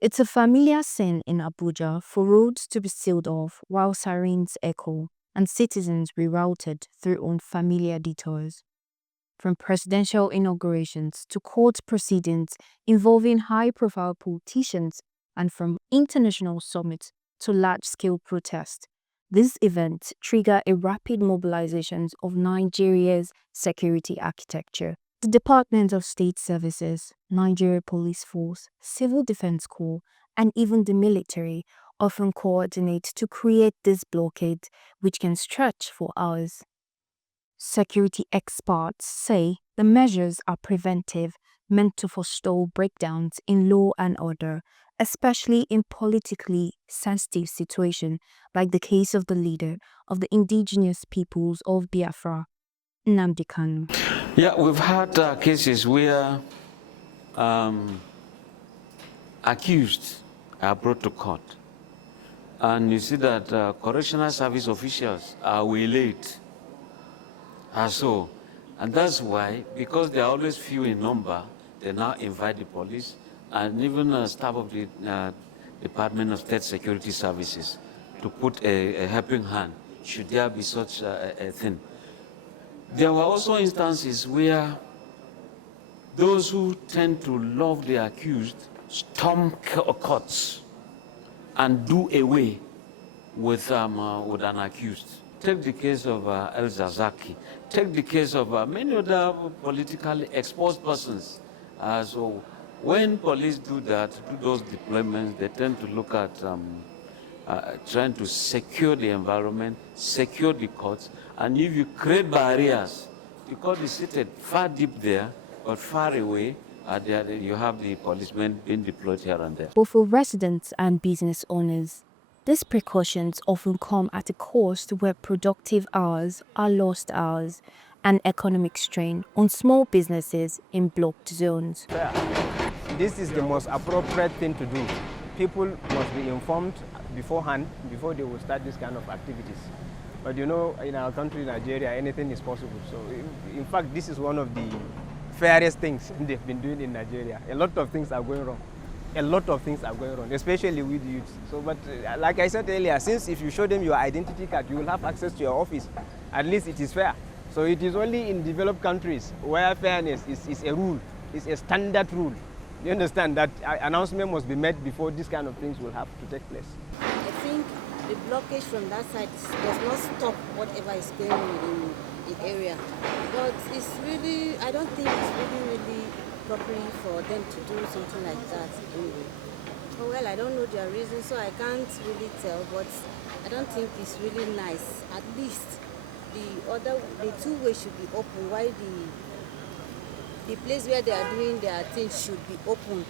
It's a familiar scene in Abuja for roads to be sealed off while sirens echo and citizens rerouted through unfamiliar detours. From presidential inaugurations to court proceedings involving high profile politicians, and from international summits to large scale protests, these events trigger a rapid mobilization of Nigeria's security architecture. The Department of State Services, Nigeria Police Force, Civil Defense Corps, and even the military often coordinate to create this blockade, which can stretch for hours. Security experts say the measures are preventive, meant to forestall breakdowns in law and order, especially in politically sensitive situations like the case of the leader of the indigenous peoples of Biafra, Nnamdi Kanu. Yeah, we've had cases where accused are brought to court. And you see that correctional service officials are waylaid. And that's why, because they are always few in number, they now invite the police and even staff of the Department of State Security Services to put a helping hand, should there be such a thing. There were also instances where those who tend to love the accused storm courts and do away with an accused. Take the case of El Zazaki. Take the case of many other politically exposed persons. So when police do that, do those deployments, they tend to look at trying to secure the environment, secure the courts, and if you create barriers, the court is seated far deep there, but far away, there you have the policemen being deployed here and there. But for residents and business owners, these precautions often come at a cost where productive hours are lost hours and economic strain on small businesses in blocked zones. This is the most appropriate thing to do. People must be informed beforehand before they will start this kind of activities. But you know, in our country, Nigeria, anything is possible. So in fact, this is one of the fairest things they've been doing in Nigeria. A lot of things are going wrong. A lot of things are going wrong, especially with youth. So, but like I said earlier, since if you show them your identity card, you will have access to your office. At least it is fair. So it is only in developed countries where fairness is a rule, is a standard rule. You understand that announcement must be made before these kind of things will have to take place. I think the blockage from that side does not stop whatever is going on in the area. But it's really, I don't think it's really properly for them to do something like that anyway. Oh, well, I don't know their reasons, so I can't really tell, but I don't think it's really nice. At least the two-way should be open, while the place where they are doing their things should be open,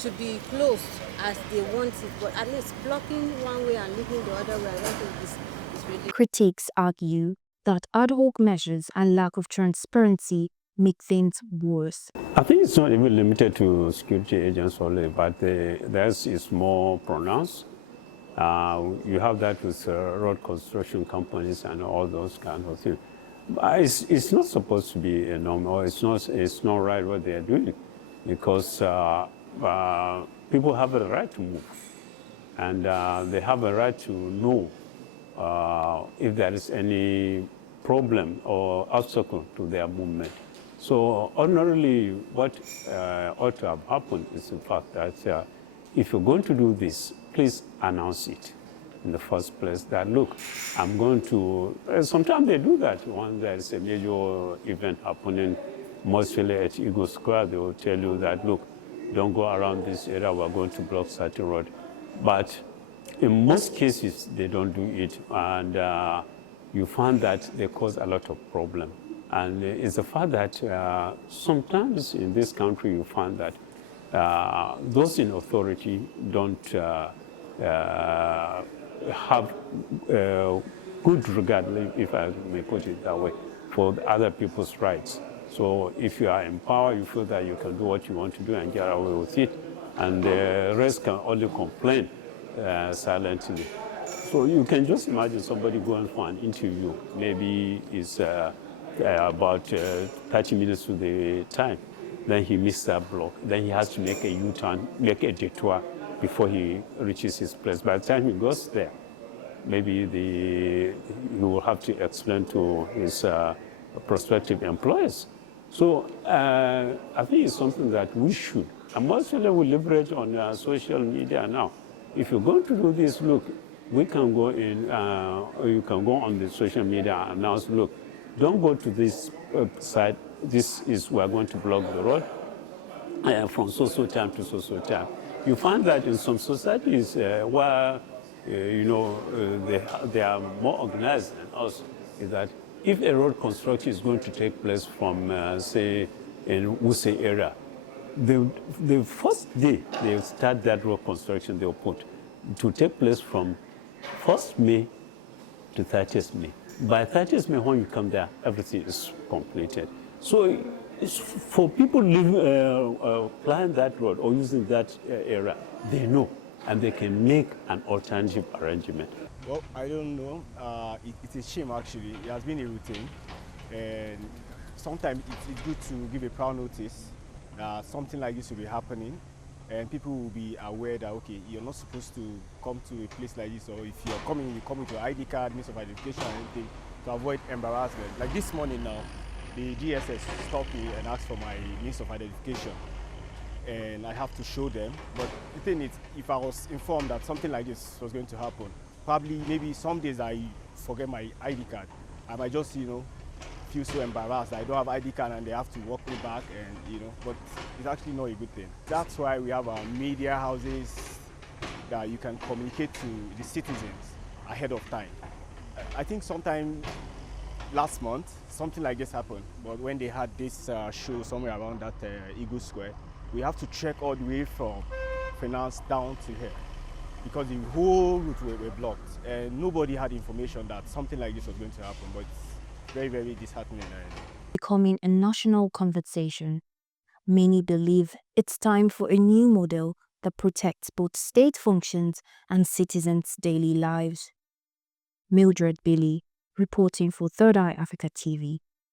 should be closed as they want it, but at least blocking one way and leaving the other way, I don't think is really. Critics argue that ad hoc measures and lack of transparency make things worse. I think it's not even limited to security agents only, but theirs is more pronounced. You have that with road construction companies and all those kind of things. But it's not supposed to be a norm, or it's not right what they are doing, because people have a right to move, and they have a right to know if there is any problem or obstacle to their movement. So ordinarily, what ought to have happened is the fact that if you're going to do this, please announce it in the first place, that look, I'm going to, sometimes they do that when there is a major event happening, mostly at Eagle Square, they will tell you that, look, don't go around this area, we're going to block certain road. But in most cases, they don't do it, and you find that they cause a lot of problem. And it's the fact that sometimes in this country, you find that those in authority don't have good regard, if I may put it that way, for other people's rights. So if you are in power, you feel that you can do what you want to do and get away with it, and the rest can only complain silently. So you can just imagine somebody going for an interview, maybe it's about 30 minutes to the time. Then he missed that block. Then he has to make a U-turn, make a detour before he reaches his place. By the time he goes there, maybe he will have to explain to his prospective employers. So I think it's something that we should. And most people will leverage on social media now. If you're going to do this, look, we can go in, or you can go on the social media and announce, look, don't go to this site. We're going to block the road from so time to so time. You find that in some societies where they are more organized than us, is that if a road construction is going to take place from, say, in Wuse area, the first day they start that road construction, they'll put to take place from 1st May to 30th May. By 30th May, when you come there, everything is completed. So it's for people flying that road or using that area, they know, and they can make an alternative arrangement. Well, I don't know. It's a shame, actually. It has been a routine. And sometimes it's good to give a prior notice that something like this will be happening. And people will be aware that, okay, you're not supposed to come to a place like this, or if you're coming, you come with your ID card, means of identification, and anything, to avoid embarrassment. Like this morning now, the DSS stopped me and asked for my means of identification. And I have to show them. But the thing is, if I was informed that something like this was going to happen, probably maybe some days I forget my ID card. I might just, feel so embarrassed. I don't have ID card and they have to walk me back, and but it's actually not a good thing. That's why we have our media houses that you can communicate to the citizens ahead of time. I think sometime last month something like this happened, but when they had this show somewhere around that Eagle Square, we have to trek all the way from Finance down to here because the whole route were blocked and nobody had information that something like this was going to happen. But it's very, very disheartening. Becoming a national conversation, many believe it's time for a new model that protects both state functions and citizens' daily lives. Mildred Billy, reporting for Third Eye Africa TV.